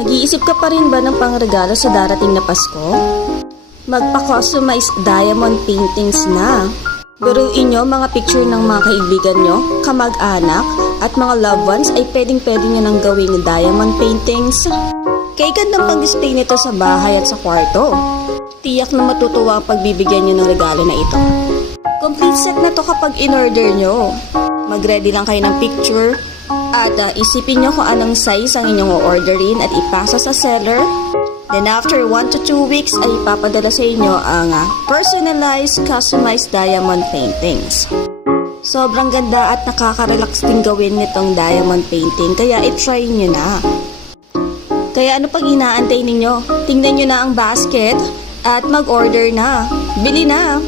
Nag-iisip ka pa rin ba ng pangregalo sa darating na Pasko? Magpa-customize diamond paintings na. Biruin nyo mga picture ng mga kaibigan nyo, kamag-anak, at mga loved ones ay pwedeng-pwede nyo nang gawin ng diamond paintings. Kaya gandang pang-display nito sa bahay at sa kwarto. Tiyak na matutuwa ang pagbibigyan nyo ng regalo na ito. Complete set na to kapag in-order nyo. Mag-ready lang kayo ng picture at isipin nyo kung anong size ang inyong o-orderin at ipasa sa seller. Then after 1 to 2 weeks ay ipapadala sa inyo ang personalized customized diamond paintings. Sobrang ganda at nakaka-relax din gawin nitong diamond painting kaya i-try nyo na. Kaya ano pang inaantay ninyo? Tingnan nyo na ang basket at mag-order na. Bili na!